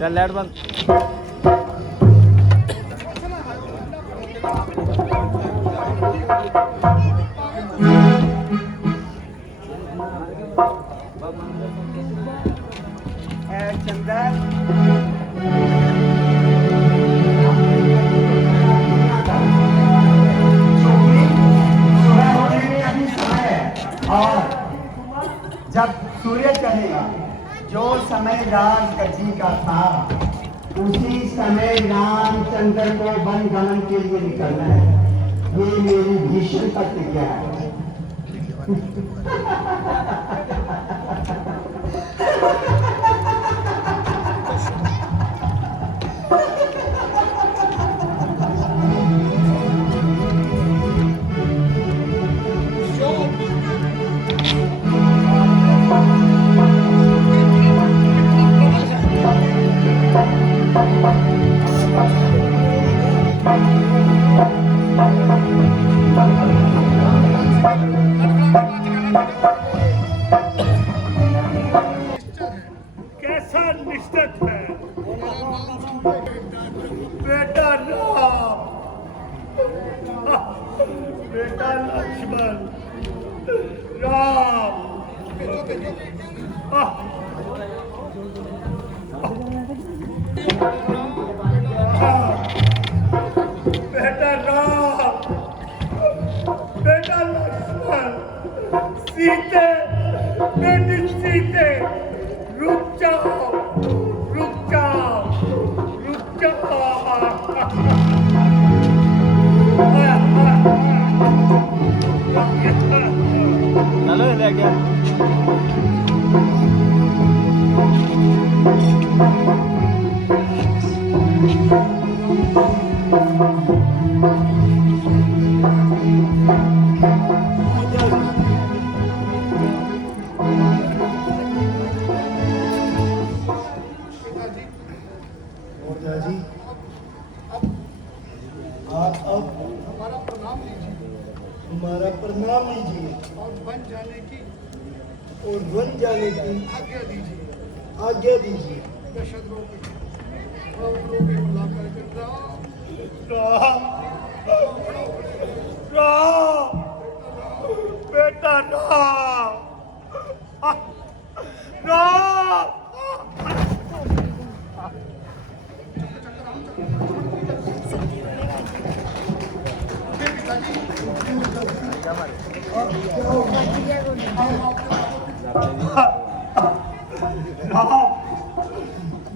चल लाइट बंद। चंदन और जब सूर्य चढ़ेगा, जो समय राज जी का था, उसी समय रामचंद्र को वन गमन के लिए निकलना है। ये मेरी भीष्म प्रतिज्ञा है। कैसा निश्चित है बेटा राम, बेटा लक्ष्मण, राम बेटा राम, बेटा लक्ष्मण, सीते, बेटी सीते, रुक जाओ, रुक जाओ, रुक जाओ। चलो ले गया। जी आप अब हमारा प्रणाम लीजिए और बन जाने की आज्ञा दीजिए। आज्ञा दीजिए। दशरथों के बुलाकर के राम, राम, बेटा राम, राम।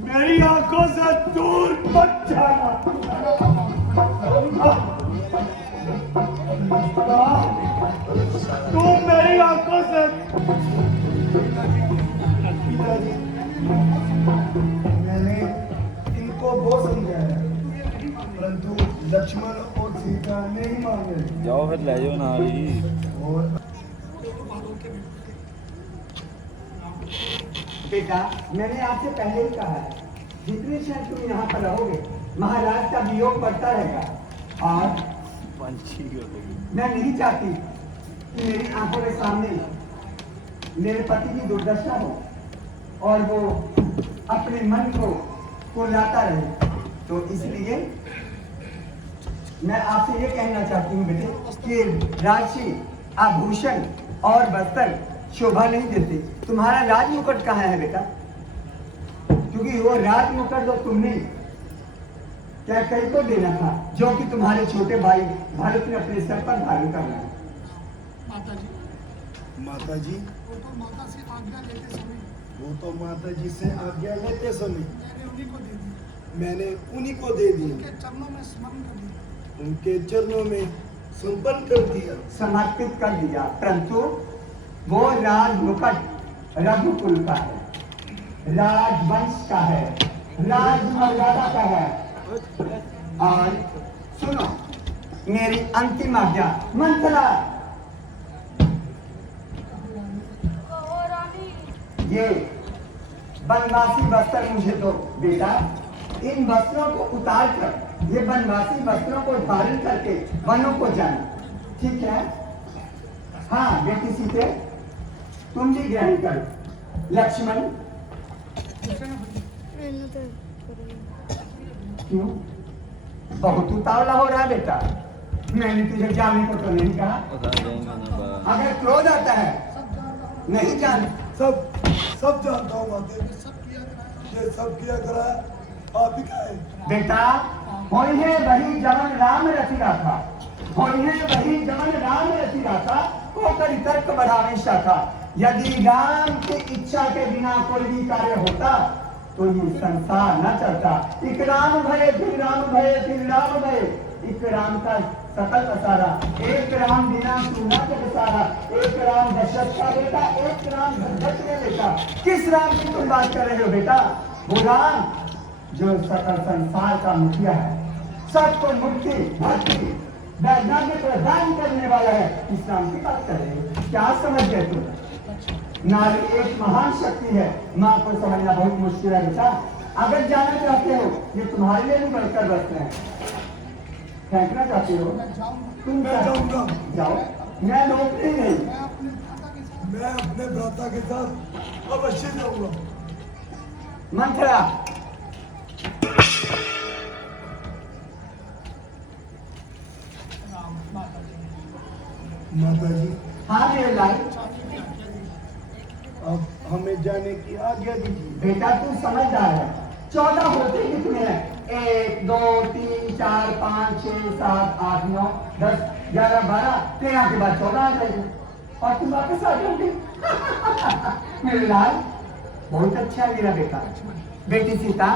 मेरी आंखों से दूर मत जाना। तुम मेरी आंखों से मैंने इनको बहुत समझाया, परंतु लक्ष्मण और सीता नहीं माने। जाओ फिर ले जाओ ना ही। और बेटा, मैंने आपसे पहले ही कहा है, जितने क्षण तुम यहाँ पर रहोगे, महाराज का वियोग बढ़ता रहेगा। और मैं नहीं चाहती कि मेरी आंखों के सामने मेरे पति की दुर्दशा हो और वो अपने मन को लाता रहे। तो इसलिए मैं आपसे ये कहना चाहती हूँ बेटे कि राशि, आभूषण और वस्त्र शोभा नहीं देते। तुम्हारा राज मुकुट कहाँ है बेटा? क्योंकि वो राज मुकुट तो तुमने क्या कई को देना था, जो कि तुम्हारे छोटे भाई भारत ने अपने सर पर धारण करना है। माता जी वो तो माता से आज्ञा लेते समय मैंने उन्हीं को दे दी। उनके चरणों में स्मरण कर दिया। उनके चरणों में संपन्न कर दिया, समर्पित कर दिया। परंतु वो राज मुकुट रघुकुल का है, राजवंश का है, राजमर्यादा का है। और सुनो मेरी अंतिम आज्ञा, मंथरा ये बनवासी वस्त्र मुझे दो बेटा। इन वस्त्रों को उतार कर ये बनवासी वस्त्रों को धारण करके वनों को जाना, ठीक है? हाँ बेटी सीते, तुम भी ग्रहण करो। लक्ष्मण क्यों? बहुत उतावला हो रहा है बेटा। मैंने तुझे जाने को तो नहीं कहा। उठा जाएंगे ना बा। अगर क्रोध आता है नहीं जान। सब जानता हूँ माते सब किया कराया ये सब किया करा आप ही का है बेटा होई है वही जवन राम रचिरा था। होई है वही जवन राम रचिरा था। को करी तर्क बढ़ावे शाखा। यदि राम की इच्छा के बिना कोई भी कार्य होता तो ये संसार न चलता। एक राम भये फिर राम भये फिर राम भये। एक राम का सकल असारा। एक राम बिना सुना जग सारा। एक राम दशरथ का बेटा एक राम दशरथ का बेटा। किस राम की तुम बात कर रहे हो बेटा? वो राम जो सकल संसार का मुखिया है। सबको मुक्ति भक्ति वैज्ञानिक प्रदान करने वाला है। इस राम की बात कर रहे हो? क्या समझ गए तुम? नारी एक महान शक्ति है। माँ को समझना बहुत मुश्किल है बेटा। अगर जाना चाहते हो ये तुम्हारे लिए भी बढ़कर बसते हैं। फेंकना चाहते हो तुम मैं जाऊंगा जाओ। मैं नौकरी नहीं। मैं अपने भ्राता के साथ मैं अपने भ्राता के साथ अवश्य जाऊंगा मंथरा माता जी हाँ मेरे लाल अब हमें जाने की आज्ञा दीजिए बेटा तू समझदार है। 14 होते कितने हैं? 1 2 3 4 5 6 7 8 9 10 11 12 13 के बाद 14 आ जाएंगे और तुम वापस आ जाओगे। मेरे लाल बहुत अच्छा है मेरा बेटा। बेटी सीता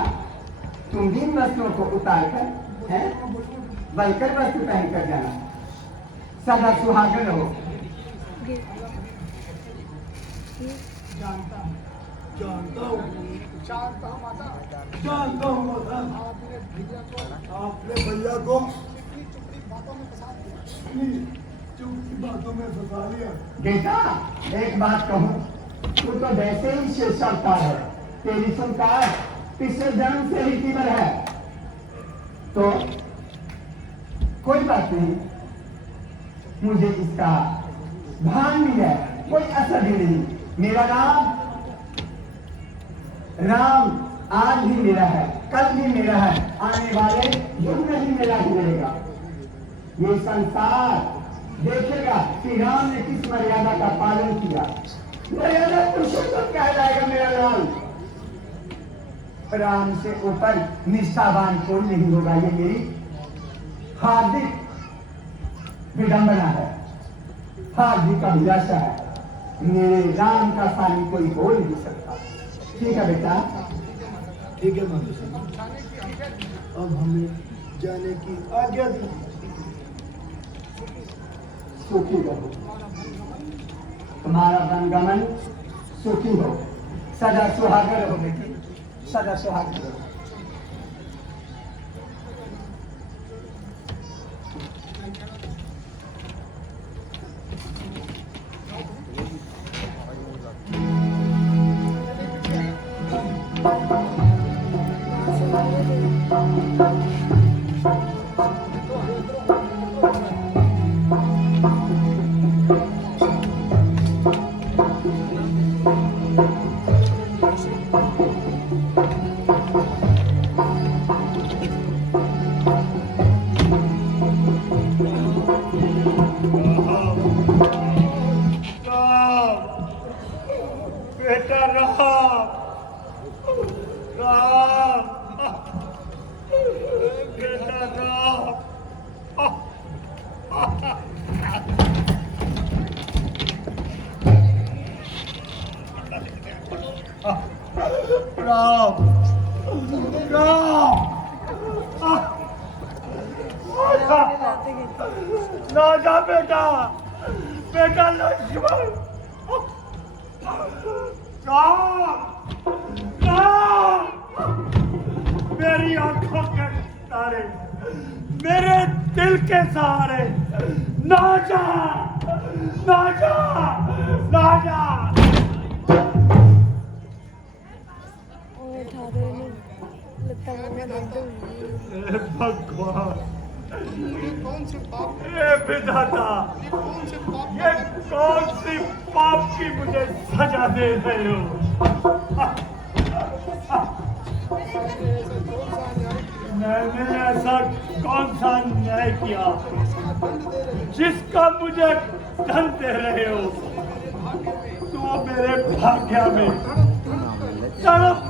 तुम भी इन वस्त्रों को उतार कर है बलकर वस्त्र पहन कर जाना। सदा सुहागन रहो। जानता हूँ जानता हूँ माता जानता हूँ माता आपने भैया को आपने भैया को चुपड़ी चुपड़ी बातों में फंसा दिया। अपनी चुप बातों में फंसा लिया बेटा एक बात कहूँ तू तो वैसे ही शेष अवतार है। तेरी संकार पिछले जन्म से ही तीव्र है। तो कोई बात नहीं मुझे इसका भान भी है। कोई असर भी नहीं। मेरा राम आज भी मेरा है कल भी मेरा है आने वाले युग में भी मेरा ही रहेगा। ये संसार देखेगा कि राम ने किस मर्यादा का पालन किया। मर्यादा पुरुषोत्तम कहलाएगा मेरा राम। राम से ऊपर निष्ठावान कोई नहीं होगा। ये मेरी हार्दिक विडंबना है हार्दिक अभिलाषा है। मेरे राम का सानी कोई हो नहीं सकता। ठीक है बेटा ठीक है माता जी अब हमें जाने की आज्ञा दीजिए सुखी रहो। तुम्हारा वनगमन सुखी हो। सदा सुहागर रहो बेटी सदा सुहागर रहो। बेटा राम राम बेटा राम राम ना जा बेटा बेटा लक्ष्मण मेरी आंखों के तारे मेरे दिल के सहारे ना जा ना जा ना जा भगवान ये कौन से पाप हे विधाता ये कौन से पाप ये कौन सी पाप की मुझे सजा दे रहे हो ऐसे कौन सा अन्याय किया? मैंने ऐसा कौन सा न्याय किया जिसका मुझे दंड दे रहे हो? तो मेरे भाग्य में तड़प